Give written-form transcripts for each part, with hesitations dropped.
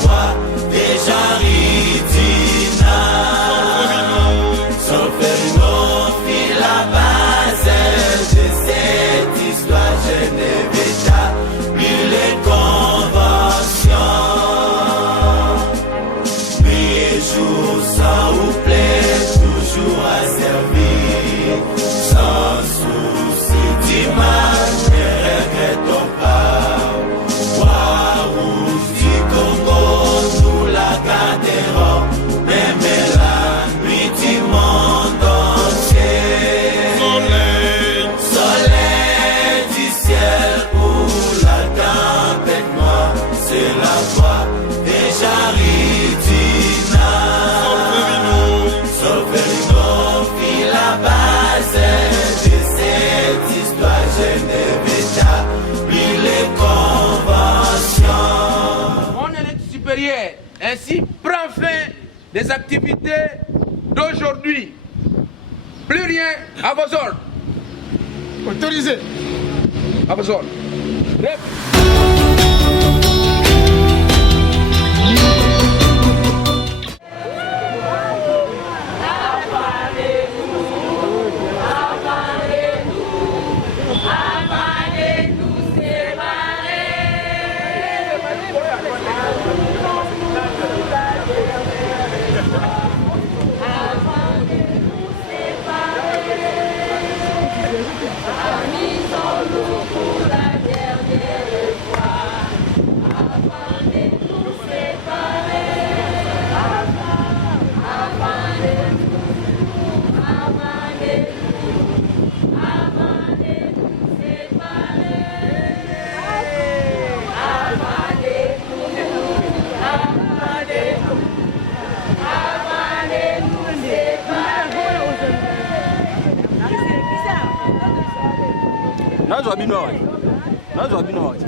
foi déjà ritina. Sauve-nous, fille la base de cette histoire, je ne vais pas les conventions. Mais jour sans vous plaît, toujours à servir, sans souci d'image, ne regrettons pas. Waouh, du Congo, nous la garderons, même la nuit du monde entier. Soleil du ciel pour la tempête noire, c'est la voix déjà ritina. Sauve-nous, fille la base de cette histoire, je ne vais pas les conventions. Mon élite supérieure ainsi prend fin des activités d'aujourd'hui. Plus rien à vos ordres. Autorisé. À vos ordres. Nazwa bino wakati. Nazwa bino wakati.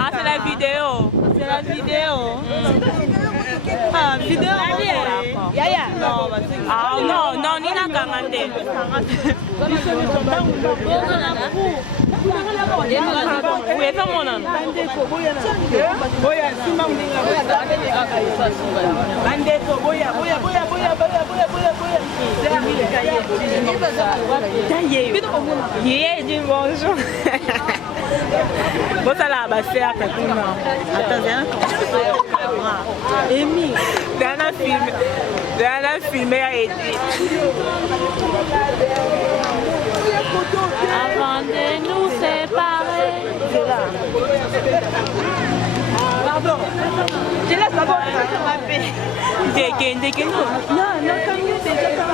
Ah, c'est la vidéo. C'est la vidéo. Ah, vidéo. Non, ah, non, non, ni la kangante. Oui, c'est mon nom. Bonjour. Bon, ça l'a abassé à quelqu'un. Attends, viens. Amy, Diana filmé à aider. Avant de nous séparer. Pardon. Je laisse d'abord. Dès que nous. Non, comme nous, c'est déjà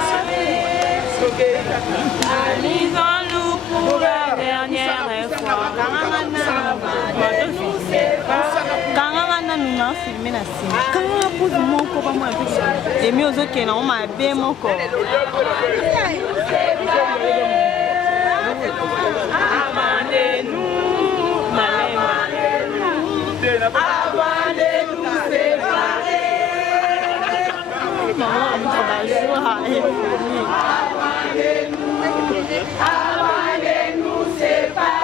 Alisons-nous pour la dernière fois. Kangana nous n'a filmé la scène. Kangana pose mon corps à moi. Et mieux aux autres qui n'ont pas bien mon corps. Avant de nous, avant de nous séparer. Avant de nous séparer. Avant de nous séparer.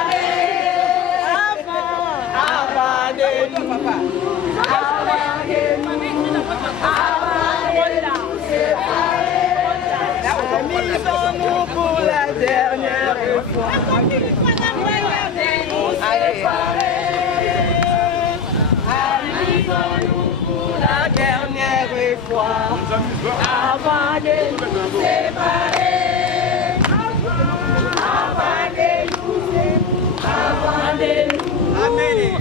Amusons-nous pour la dernière fois. Amusons-nous pour la dernière fois. Avant de nous séparer. Avant de nous séparer.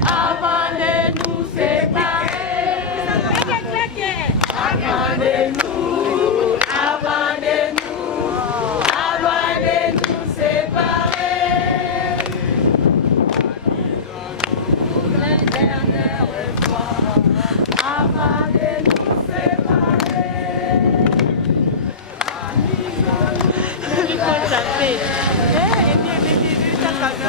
Avant de nous séparer. La dernière fois. Avant de nous séparer. La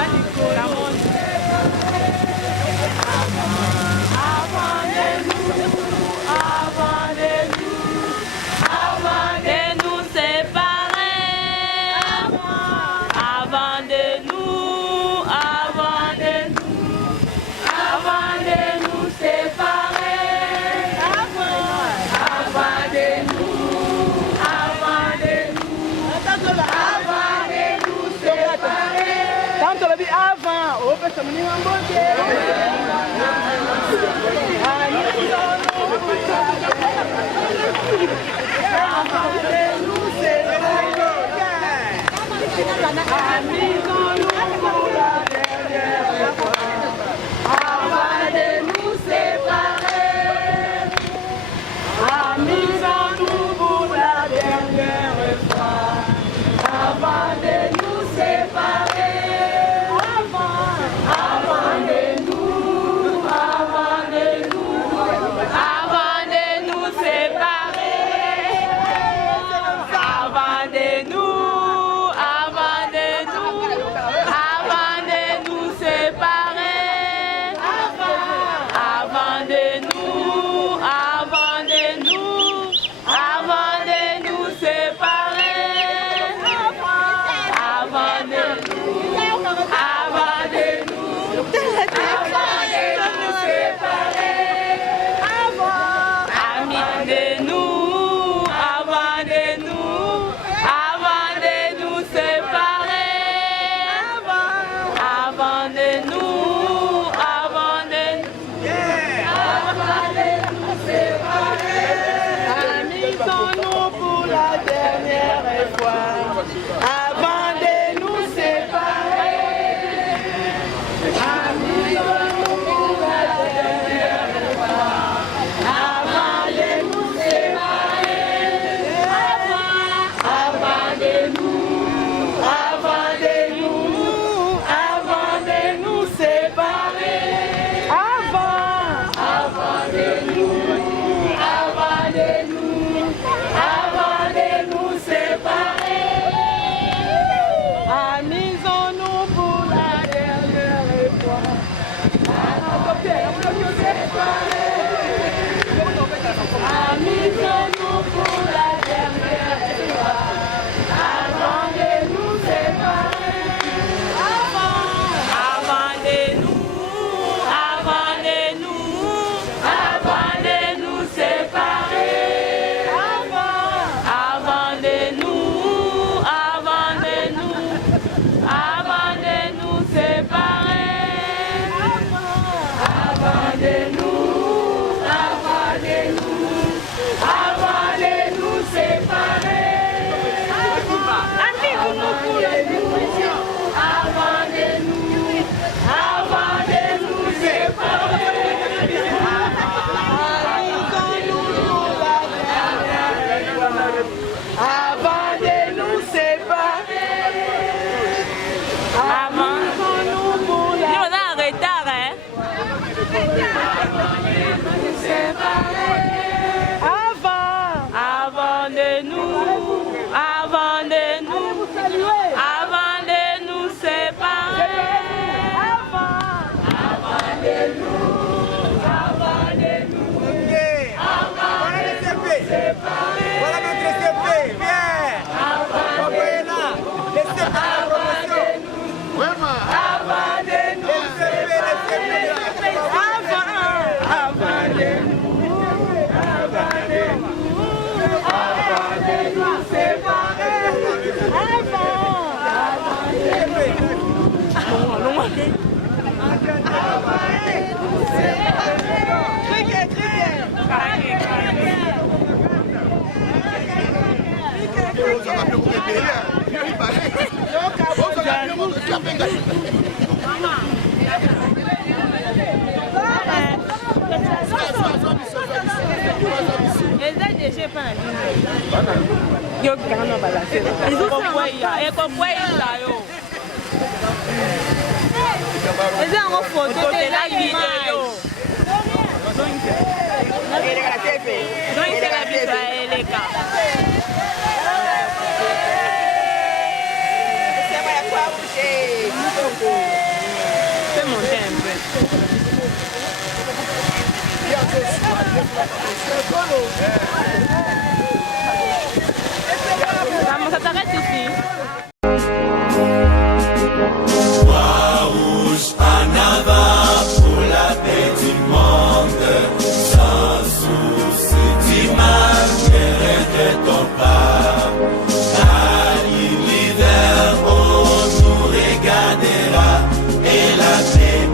Vamos a t'arrêter ici. Rouge en avant pour la paix du monde, sans souci d'image et regrettons pas. À l'hiver, on nous regardera et la paix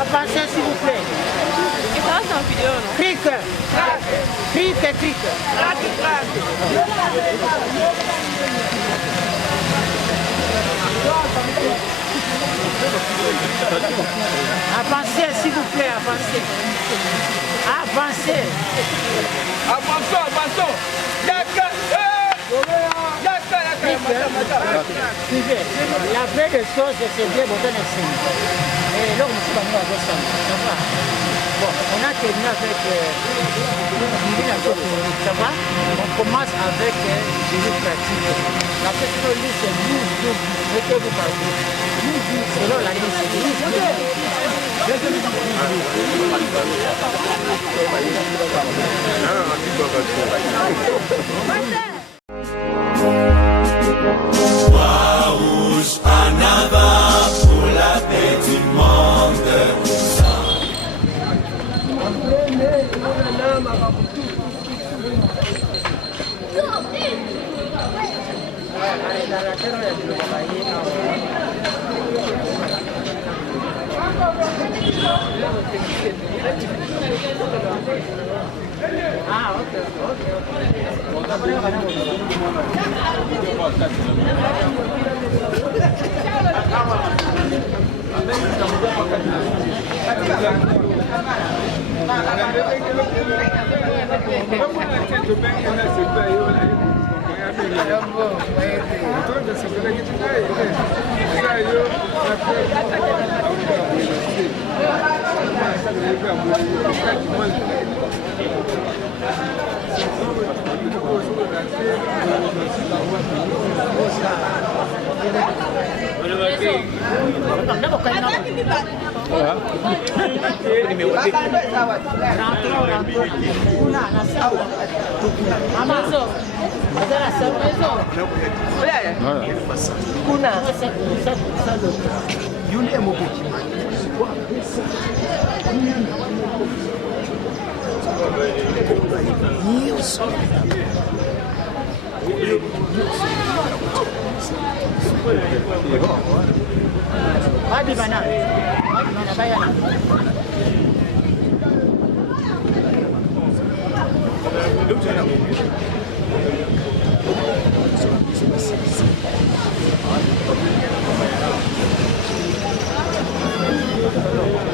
Avancez s'il vous plaît. Il passe en vidéo, non? Cric. Cric. Avancez s'il vous plaît, avancez. Avancez. Avançons. Suivez. La vraie des choses, c'est bien bon dans les signes. Et là, on est venu avec ça. Ça va. Bon, on a terminé avec ça va. On commence avec les pratiques. La question liste, c'est nous, mettez-vous par vous. Selon la Waouh, en avant pour la paix du monde.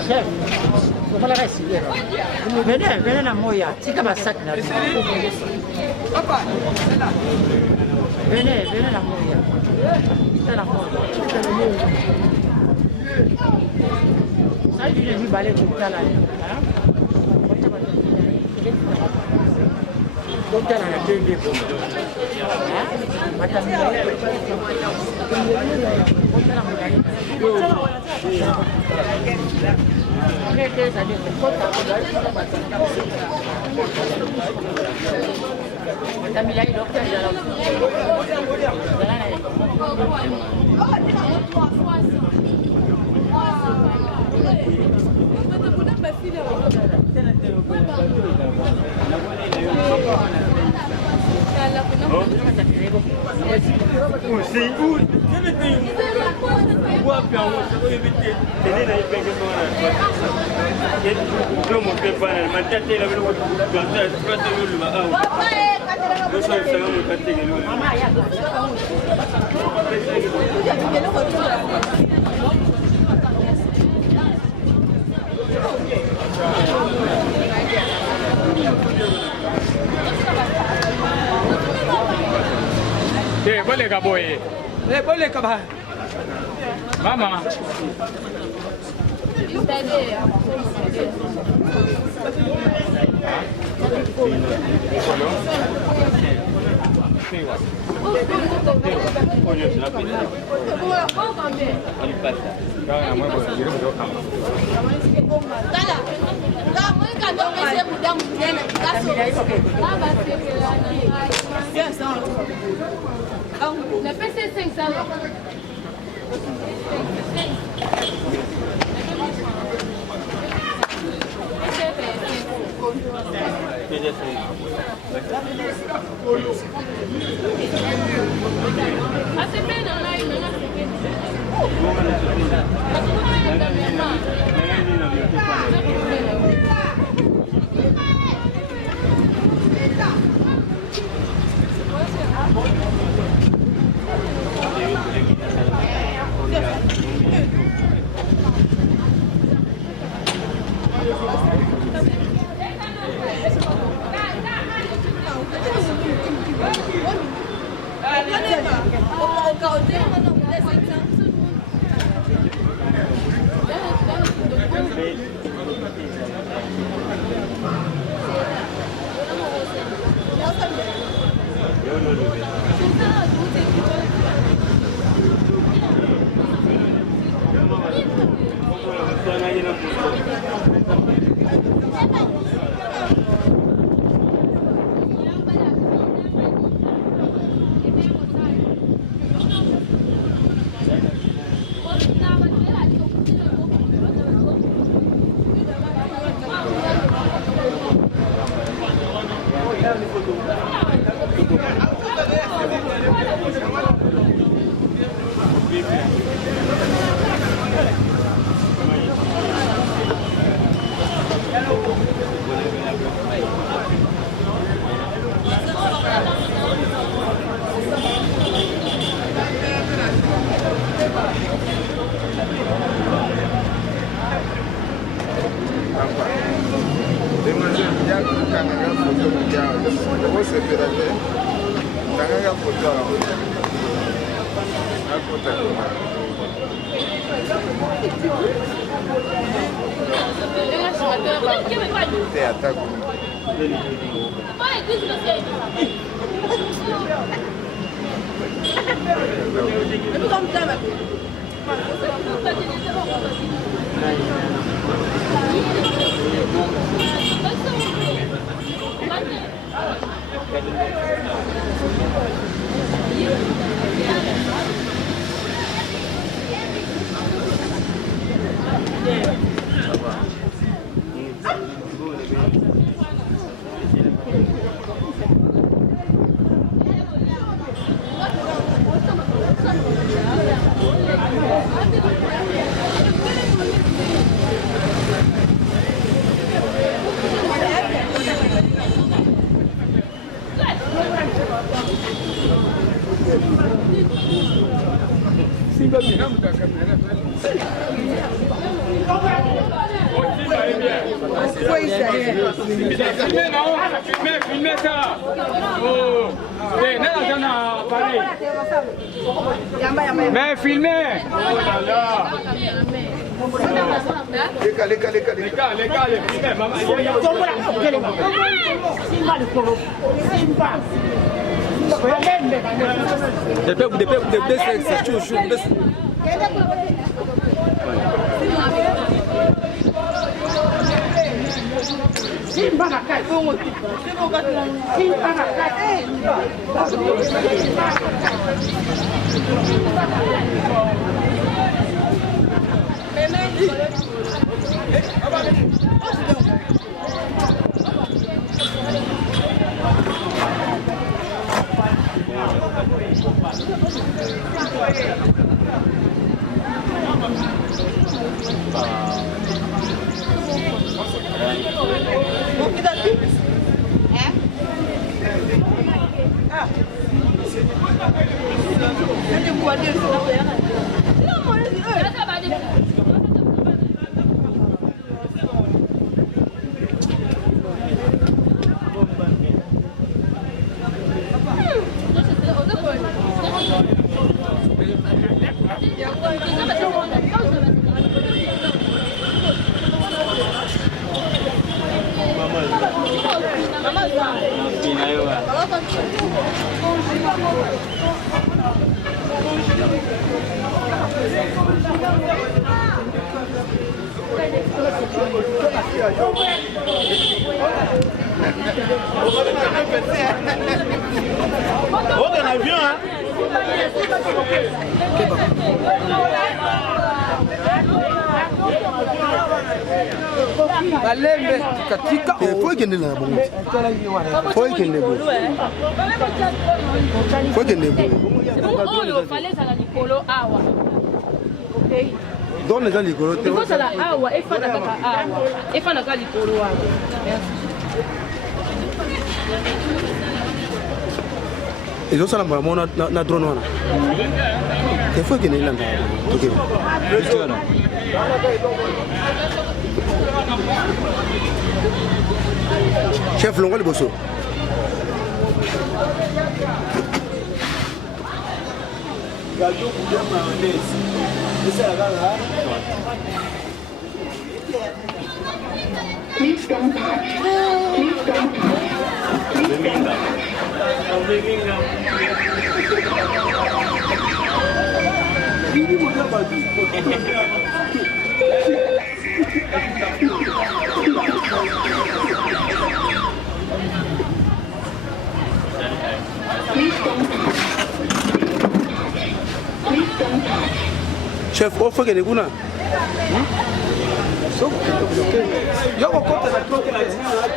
Chef, vous la reste. Venez la moya. Tika basak na. Venez la moya. C'est la moya. Ça, je l'ai vu balayer tout à l'heure. Tout à l'heure, deux défauts. Boleh ka boy? Boleh ka bah? Mama. Le PC 500. Ah, c'est bien, Filmez ça. Oh. Mais filmez. Oh là là. On a vu, hein? Balembe katika Foi kende na bongo. Foi kende bo. Foi kende bo. Oyo fallait ça la likolo awa. OK. Donne za likolo te. Il faut ça la awa et fana kaka awa. Et fana kaka likolo awa. Merci. Ils sont là mona na drone wana. Il faut kende landa. OK. Chef Longo Liboso. Please don't touch. Please don't touch. Please don't Chef, ofa que kuna. Yoko kote na kote na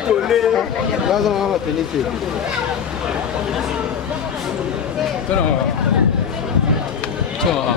tole. Lazima mama tenisi. Tuna. Tuna.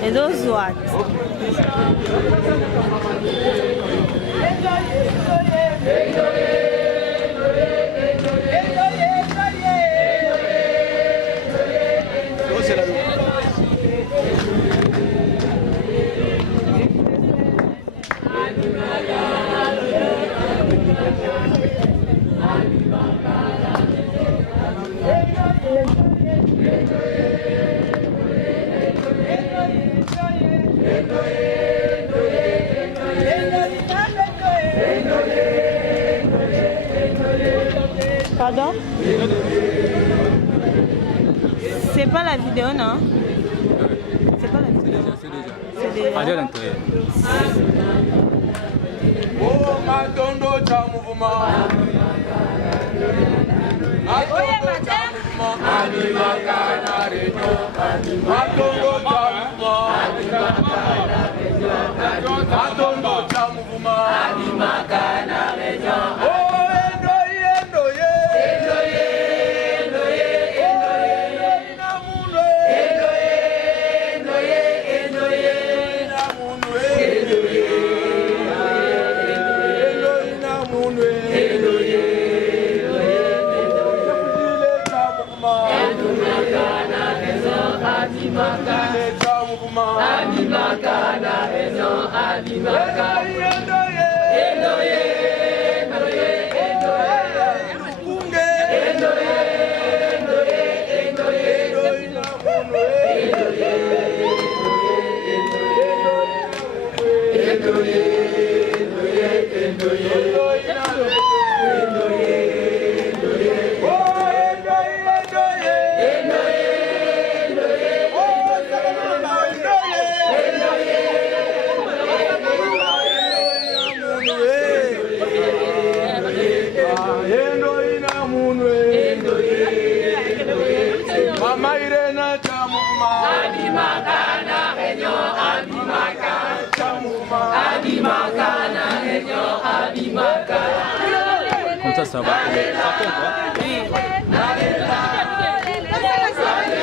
Et those what? Pardon? C'est pas la vidéo, non? C'est pas la vidéo. C'est déjà. Allez à l'intérieur. Oh, Matondo Chamuvuma. Matondo Chamuvuma. Matondo Chamuvuma. Comme ça va. Oh,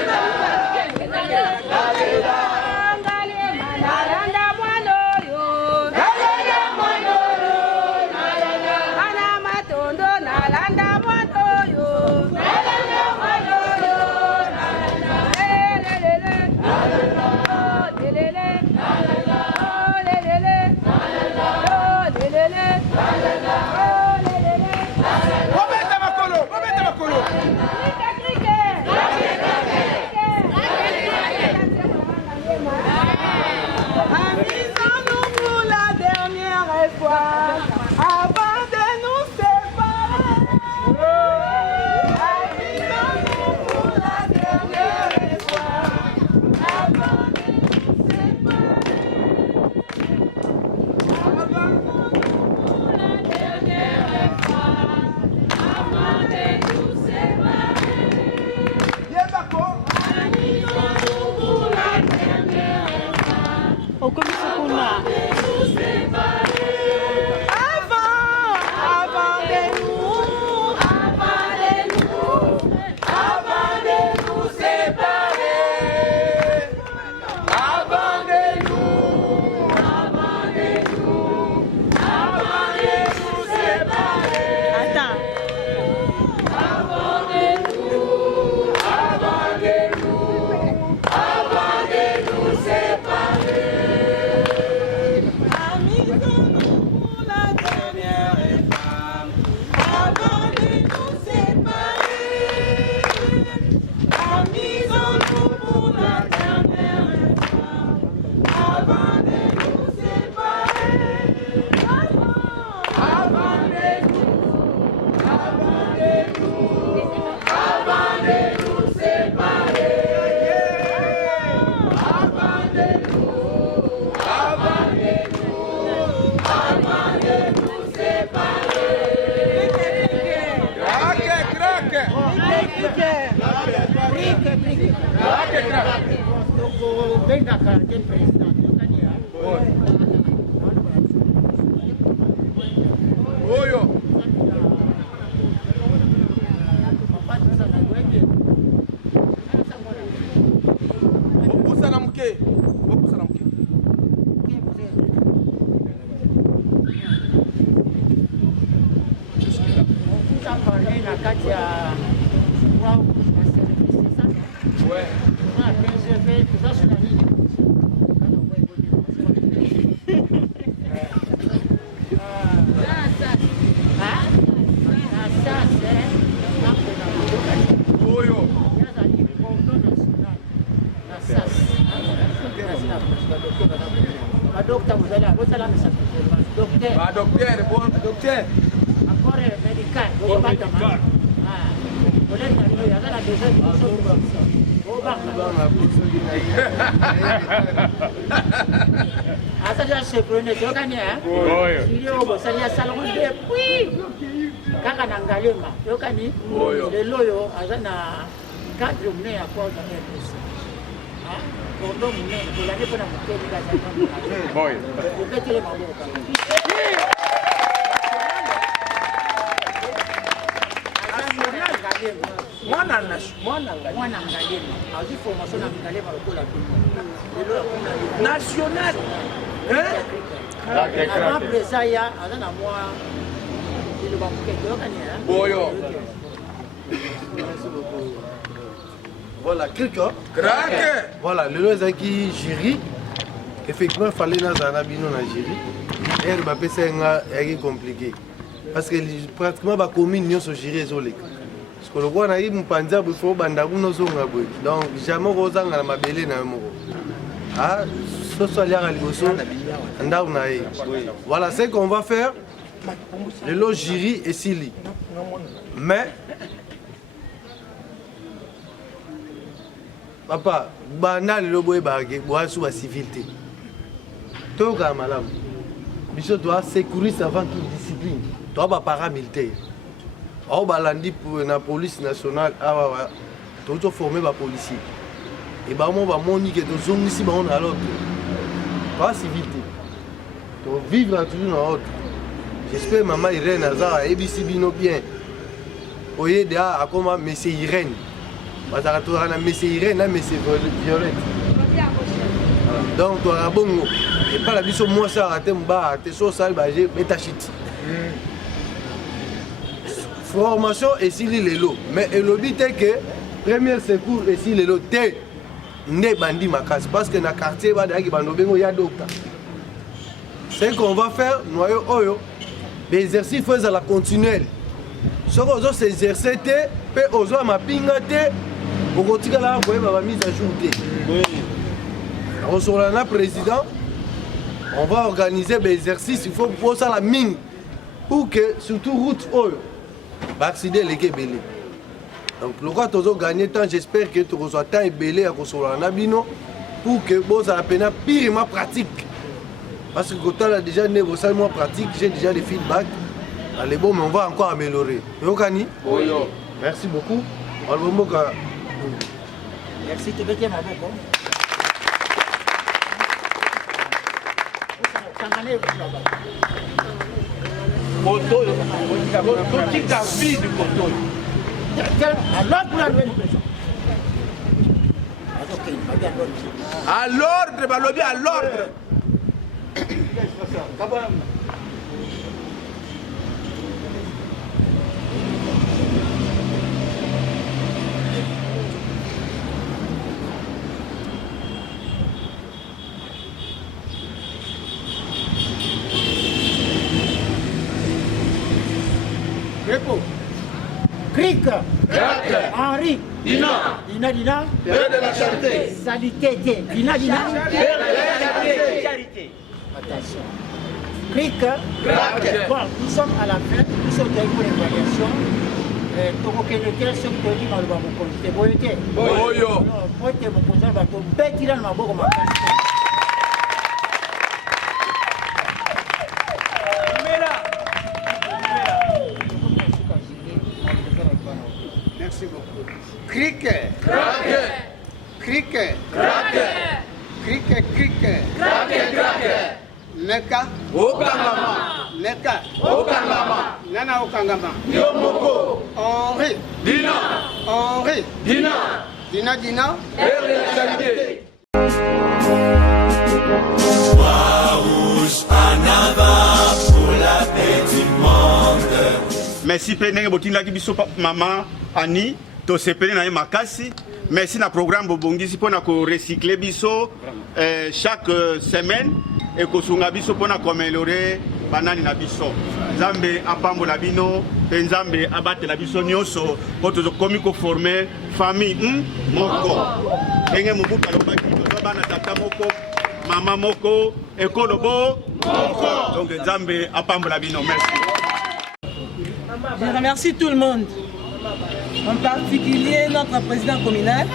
tokobengaka te président yokani ya oyo opusa na moke parler na kati ya ouais na préserver tout ça na nini oyo badokta bozali bozala misato docteur bon docteur accord médical bozobandama oleka lino yaza na besoin liboso asali ya seprone tokani ili oyo bosali ya salongo depuis kaka na ngalema yokani lelo oyo aza na cadre mune ya kwauza rdc kondo munene kolande mpona mokeli kazobetele maboko mwana ngalema azwi formation na ngalema lokola national avant presa ya aza na mwa liloba mokeke yokani oyo Voilà, Krika. Craque. Voilà, le lot qui jury. Effectivement, il fallait dans un abino dans jury. Et il m'a c'est compliqué. Parce que pratiquement, la commune n'est pas jury isolé. Parce que le roi n'a eu un panzab, il faut bandagu nos ongles. Donc, jamais aux angles à ma belle n'a eu. Ah, ce soit l'air à l'immotion. Voilà, c'est qu'on va faire. Le lot jury et Sili. Mais. Papa, banal le boy bagé, bois sous la civilité. Tout comme madame. Biso doit sécuriser avant toute discipline. Toi, bah paramilitaire. Oh, bah lundi pour la police nationale, ah ouais, tout formé par policier. Et bah moi, bah mon nique de zone ici, bah on a l'autre. Pas civilité. Tu vivre toujours dans l'autre. J'espère maman Irène Azara, ABC Bino bien. Oye de à comment monsieur Irène. Parce que tu as un monsieur Irène, un monsieur Violette. Donc tu as un bon mot. Et pas la biso moi ça raté m'ba, t'es so sale bah j'ai métachite. Formation et si les lots. Mais le but est que premier secours et si les lots t'es né bandi ma casse parce que dans le quartier bah derrière bando bengo ya docteur. C'est qu'on va faire noyau oyo. Les exercices faisant la continuelle. Ce qu'on va s'exercer peut oser ma pingate. Au quotidien là, vous voyez ma mise à jour. On sera là président. On va organiser des exercices. Il faut poser la mine pour que surtout route oyo. Accident les belé. Donc le quoi tu as gagné temps, j'espère que tu reçois temps et belé à construire un abino pour que vous à la peine pire ma pratique. Parce que quand tu as déjà négocié moi pratique, j'ai déjà des feedbacks. Allez bon, mais on va encore améliorer. Yokani? Oui. Merci beaucoup. Merci, tu veux dire ma beaucoup. À l'ordre, Balobi, à l'ordre. Cric, Henri, Dina, Père de la charité, Salité, Dina, Père de la charité. Attention. Cric, bon, nous sommes à la fin, nous sommes pour l'évaluation. Tokokeleke soki toli maloba mokonzi te boye te oyo po ete mokonzi wana batobetila na maboko makasi. Merci beaucoup. Cric. cricket. Cricket, cricket. Neka. Okangama. Neka. Okangama. Nana Okangama. Yomoko. Henri. Dina. Henri. Dina. Dina, Dina. Père de la charité. Waouh, en avant pour la paix du monde. Merci Pénègue Botina Kibiso Maman Annie, to sepele na makasi. Merci na programme Bobongisi pour na recycler biso chaque semaine et ko sunga biso pour na améliorer banani na biso. Nzambe apambola bino, Nzambe abate la biso nyonso po to komi ko former famille moko. Ndenge mubuka lobaki to bana tata moko, mama moko, ekolo bo moko. Donc Nzambe apambola bino. Merci. Je remercie tout le monde, en particulier notre président communal,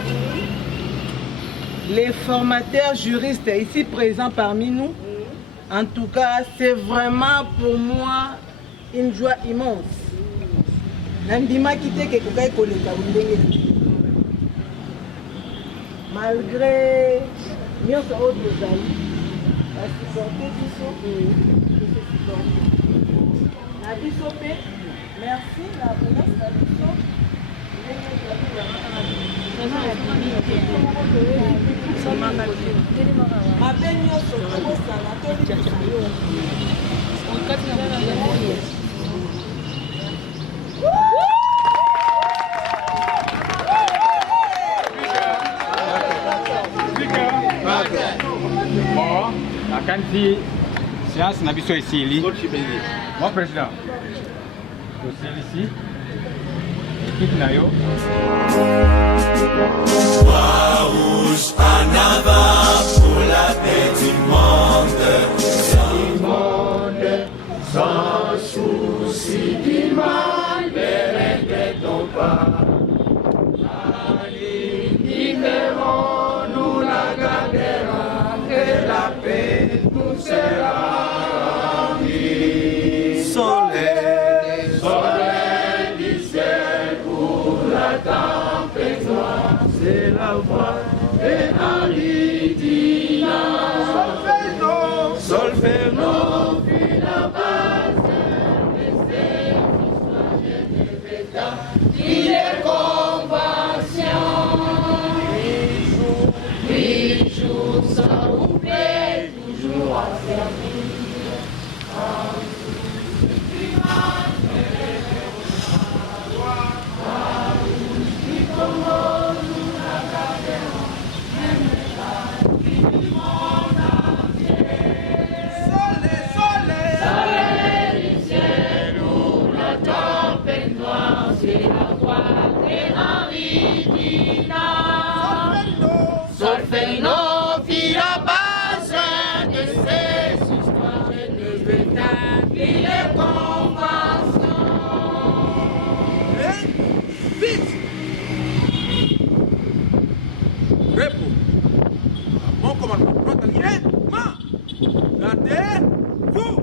les formateurs juristes ici présents parmi nous. En tout cas, c'est vraiment pour moi une joie immense. Malgré merci, la présence de la mission. Bon, la quantité séance n'a pas ici. Mon président. Ici, équipe Nayo. Waouh, en avant pour la paix du monde. Du monde, sans souci du mal, ne regrettons pas. Nous la garderons et la paix nous sera rendue. Soleil, soleil du ciel pour la tempête noire, c'est la voix de Aridina. Solfège, solfège, puis la base de il est convention. 8 jours sans oublier, toujours à servir. Solfège, fit la base de ces histoires de spectacle, il est convention. Vite! Repos. Mon commandement. Gardez-vous!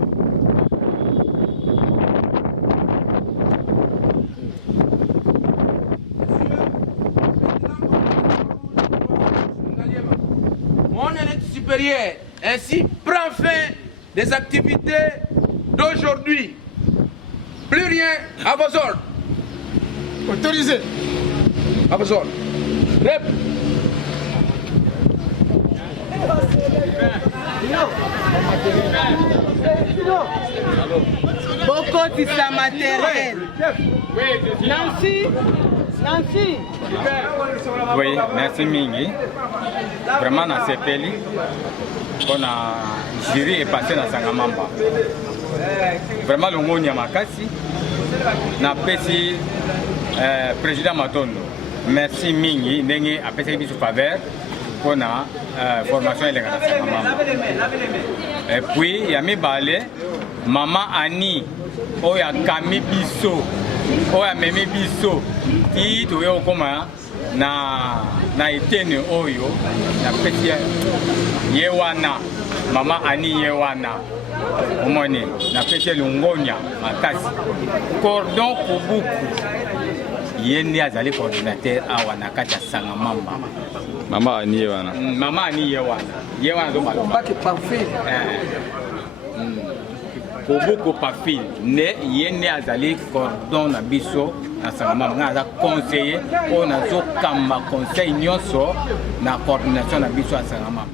Mon élite supérieure ainsi prend fin des activités d'aujourd'hui. Plus rien à vos ordres. Autorisé. À vos ordres. Rep. Beaucoup de sa matériel. Nancy. Nancy. Oui, merci Mingi. Vraiment, na sepeli. On a jury est passé dans Sangamamba. Vraiment, le monde y a makasi. Na pesi président Matondo. Merci Mingi. N'engue a pesi bisu faveur pour la formation et Sangamamba. Et puis, il y a mis balé. Maman Annie, oya kami biso, oya memi biso, ti toyo koma na itene oyo na peti yewana, Maman Annie yewana, omone na peti lungonya makasi, cordon kubuku, ye nde azali coordinateur awa na kati ya Sangamamba. Mama Ani ye wana. Mama Ani ye wana zo maloba Koboko Pafil ne ye nde azali cordon na biso na Sangamamba nga aza conseiller oyo nazokamba conseil nyonso na coordination na biso ya Sangamamba.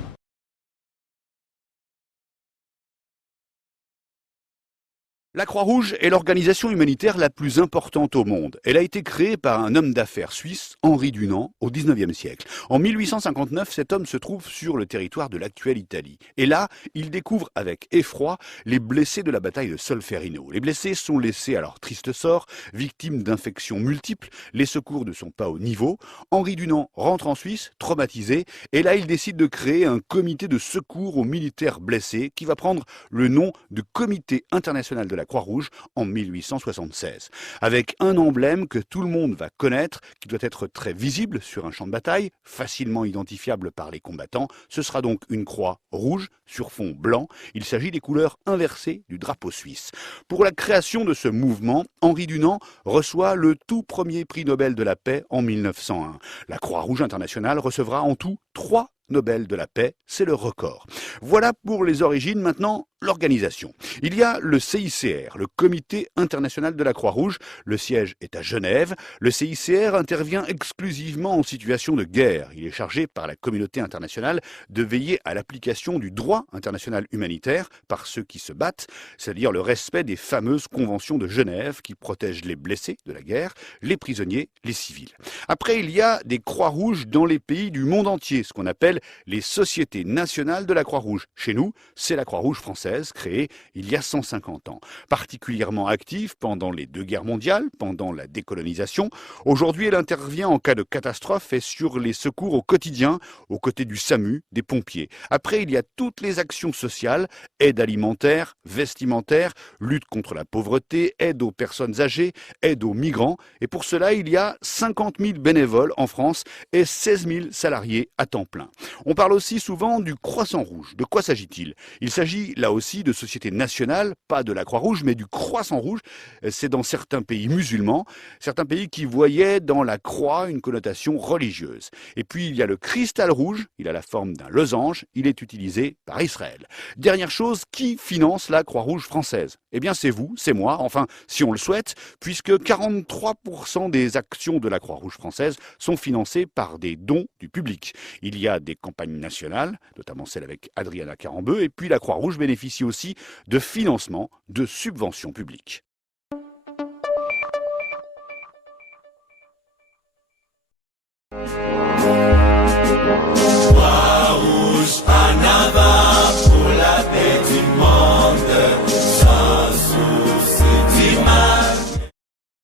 La Croix-Rouge est l'organisation humanitaire la plus importante au monde. Elle a été créée par un homme d'affaires suisse, Henri Dunant, au XIXe siècle. En 1859, cet homme se trouve sur le territoire de l'actuelle Italie. Et là, il découvre avec effroi les blessés de la bataille de Solferino. Les blessés sont laissés à leur triste sort, victimes d'infections multiples. Les secours ne sont pas au niveau. Henri Dunant rentre en Suisse, traumatisé, et là, il décide de créer un comité de secours aux militaires blessés qui va prendre le nom de Comité international de la Croix-Rouge en 1876, avec un emblème que tout le monde va connaître, qui doit être très visible sur un champ de bataille, facilement identifiable par les combattants. Ce sera donc une croix rouge sur fond blanc. Il s'agit des couleurs inversées du drapeau suisse. Pour la création de ce mouvement, Henri Dunant reçoit le tout premier prix Nobel de la paix en 1901. La Croix-Rouge internationale recevra en tout 3 Nobel de la paix, c'est le record. Voilà pour les origines, maintenant l'organisation. Il y a le CICR, le Comité international de la Croix-Rouge. Le siège est à Genève. Le CICR intervient exclusivement en situation de guerre. Il est chargé par la communauté internationale de veiller à l'application du droit international humanitaire par ceux qui se battent, c'est-à-dire le respect des fameuses conventions de Genève qui protègent les blessés de la guerre, les prisonniers, les civils. Après, il y a des Croix-Rouges dans les pays du monde entier, ce qu'on appelle les sociétés nationales de la Croix-Rouge. Chez nous, c'est la Croix-Rouge française, créée il y a 150 ans. Particulièrement active pendant les 2 guerres mondiales, pendant la décolonisation. Aujourd'hui, elle intervient en cas de catastrophe et sur les secours au quotidien, aux côtés du SAMU, des pompiers. Après, il y a toutes les actions sociales, aide alimentaire, vestimentaire, lutte contre la pauvreté, aide aux personnes âgées, aide aux migrants. Et pour cela, il y a 50 000 bénévoles en France et 16 000 salariés à temps plein. On parle aussi souvent du Croissant Rouge. De quoi s'agit-il? Il s'agit là aussi de sociétés nationales, pas de la Croix-Rouge, mais du Croissant Rouge. C'est dans certains pays musulmans, certains pays qui voyaient dans la croix une connotation religieuse. Et puis il y a le Cristal Rouge, il a la forme d'un losange, il est utilisé par Israël. Dernière chose, qui finance la Croix-Rouge française? Eh bien c'est vous, c'est moi, enfin si on le souhaite, puisque 43% des actions de la Croix-Rouge française sont financées par des dons du public. Il y a des campagnes nationales, notamment celle avec Adriana Carambeu, et puis la Croix-Rouge bénéficie aussi de financements, de subventions publiques. Wow.